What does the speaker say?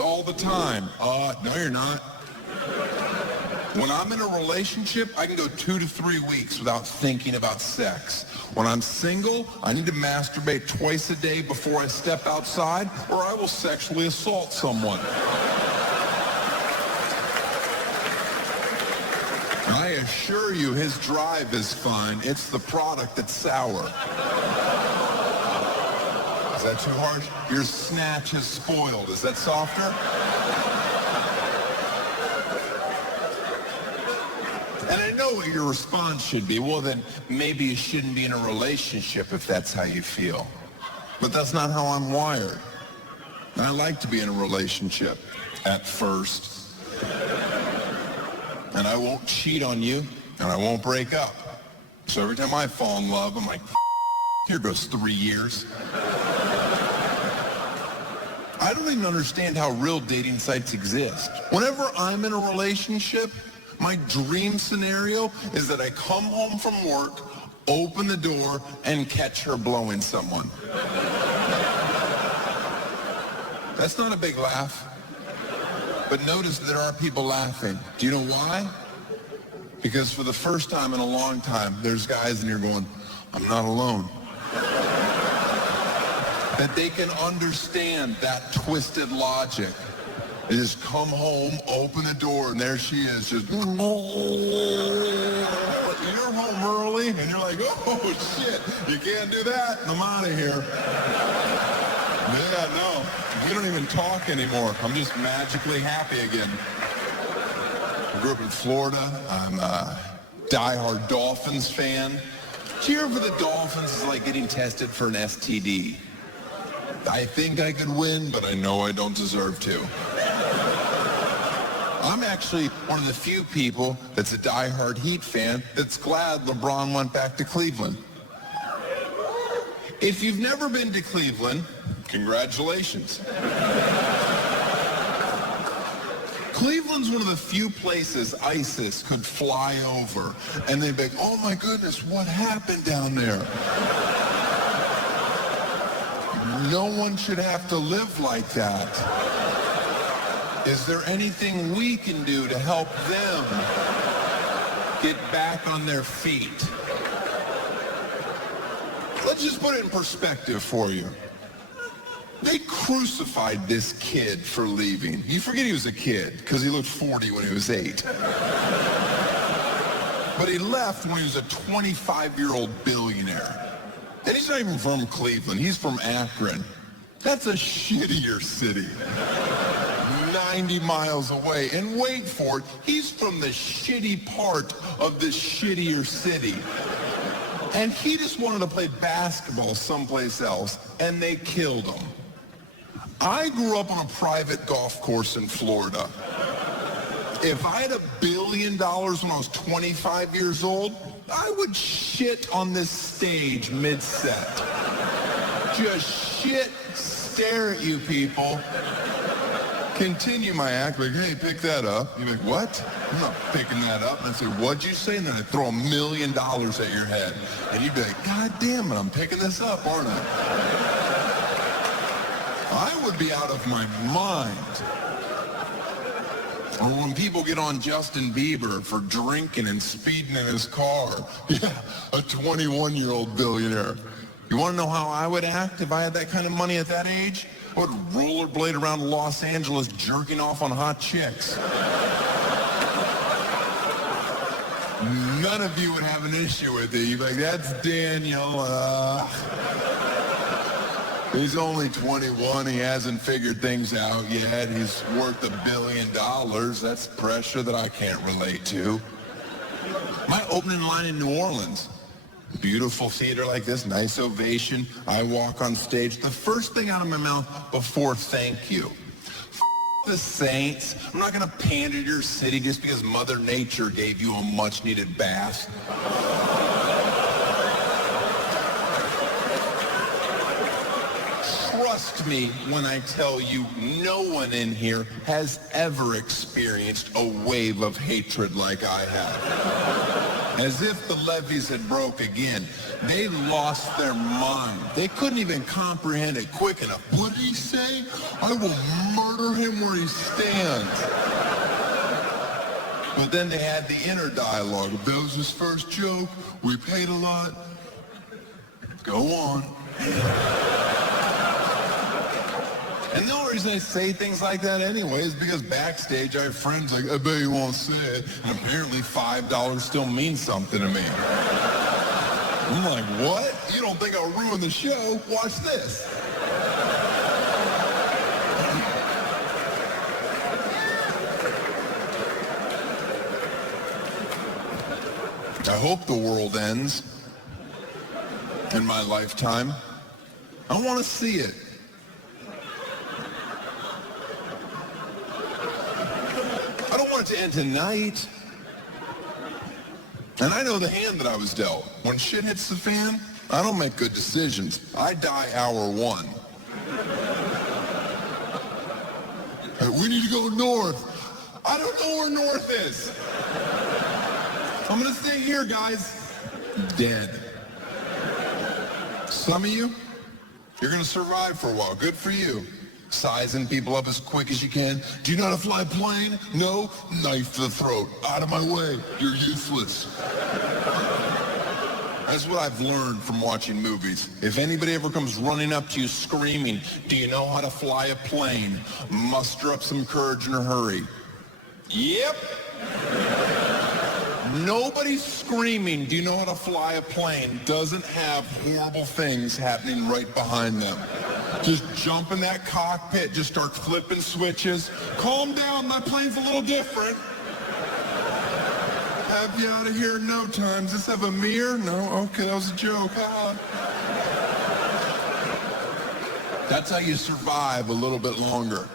all the time. No, you're not. When I'm in a relationship, I can go 2 to 3 weeks without thinking about sex. When I'm single, I need to masturbate twice a day before I step outside, or I will sexually assault someone. I assure you his drive is fine. It's the product that's sour. Is that too harsh? Your snatch is spoiled. Is that softer? And I know what your response should be. Well, then maybe you shouldn't be in a relationship if that's how you feel. But that's not how I'm wired. I like to be in a relationship at first. And I won't cheat on you, and I won't break up. So every time I fall in love, I'm like, here goes 3 years. I don't even understand how real dating sites exist. Whenever I'm in a relationship, my dream scenario is that I come home from work, open the door, and catch her blowing someone. That's not a big laugh. But notice there are people laughing. Do you know why? Because for the first time in a long time, there's guys in here going, I'm not alone. That they can understand that twisted logic. They just come home, open the door, and there she is, just, you're home early, and you're like, oh, shit, you can't do that, I'm out of here. Yeah, no, we don't even talk anymore. I'm just magically happy again. I grew up in Florida. I'm a diehard Dolphins fan. Cheering for the Dolphins is like getting tested for an STD. I think I could win, but I know I don't deserve to. I'm actually one of the few people that's a diehard Heat fan that's glad LeBron went back to Cleveland. If you've never been to Cleveland, congratulations. Cleveland's one of the few places ISIS could fly over, and they'd be like, oh my goodness, what happened down there? No one should have to live like that. Is there anything we can do to help them get back on their feet? Let's just put it in perspective for you. They crucified this kid for leaving. You forget he was a kid because he looked 40 when he was 8. But he left when he was a 25-year-old billionaire. And he's not even from Cleveland. He's from Akron. That's a shittier city. 90 miles away. And wait for it, he's from the shitty part of this shittier city. And he just wanted to play basketball someplace else, and they killed him. I grew up on a private golf course in Florida. If I had $1 billion when I was 25 years old, I would shit on this stage mid-set. Just shit, stare at you people. Continue my act, like, hey, pick that up. You're like, what? I'm not picking that up. And I say, what'd you say? And then I throw $1 million at your head. And you'd be like, God damn it, I'm picking this up, aren't I? I would be out of my mind. Or when people get on Justin Bieber for drinking and speeding in his car. Yeah, a 21-year-old billionaire. You want to know how I would act if I had that kind of money at that age? I would rollerblade around Los Angeles jerking off on hot chicks. None of you would have an issue with it. You'd be like, that's Daniel. He's only 21. He hasn't figured things out yet. He's worth $1 billion. That's pressure that I can't relate to. My opening line in New Orleans. Beautiful theater like this, nice ovation. I walk on stage. The first thing out of my mouth before thank you. The Saints. I'm not going to pander to your city just because Mother Nature gave you a much-needed bath. Trust me when I tell you no one in here has ever experienced a wave of hatred like I have. As if the levees had broke again. They lost their mind. They couldn't even comprehend it quick enough. What did he say? I will murder murder him where he stands. But then they had the inner dialogue. That was his first joke. We paid a lot. Go on. And the only reason I say things like that anyway is because backstage I have friends like, I bet you won't say it. And apparently $5 still means something to me. I'm like, what? You don't think I'll ruin the show? Watch this. I hope the world ends in my lifetime. I want to see it. I don't want it to end tonight. And I know the hand that I was dealt. When shit hits the fan, I don't make good decisions. I die hour one. Hey, we need to go north. I don't know where north is. I'm gonna stay here, guys. Dead. Some of you, you're gonna survive for a while. Good for you. Sizing people up as quick as you can. Do you know how to fly a plane? No? Knife to the throat. Out of my way. You're useless. That's what I've learned from watching movies. If anybody ever comes running up to you screaming, do you know how to fly a plane? Muster up some courage in a hurry. Yep. Nobody screaming, do you know how to fly a plane, doesn't have horrible things happening right behind them. Just jump in that cockpit, just start flipping switches. Calm down, my plane's a little different. Have you out of here in no time. Does this have a mirror? No? Okay, that was a joke. That's how you survive a little bit longer.